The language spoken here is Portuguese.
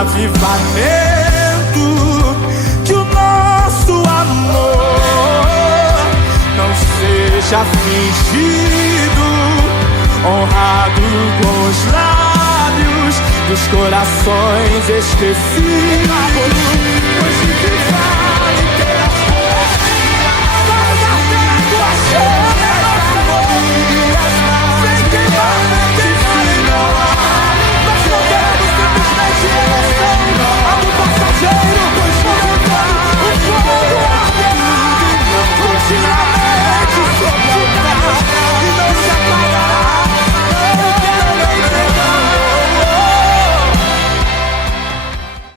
avivamento, que o nosso amor não seja fingido, honrado com os lábios dos corações esquecidos.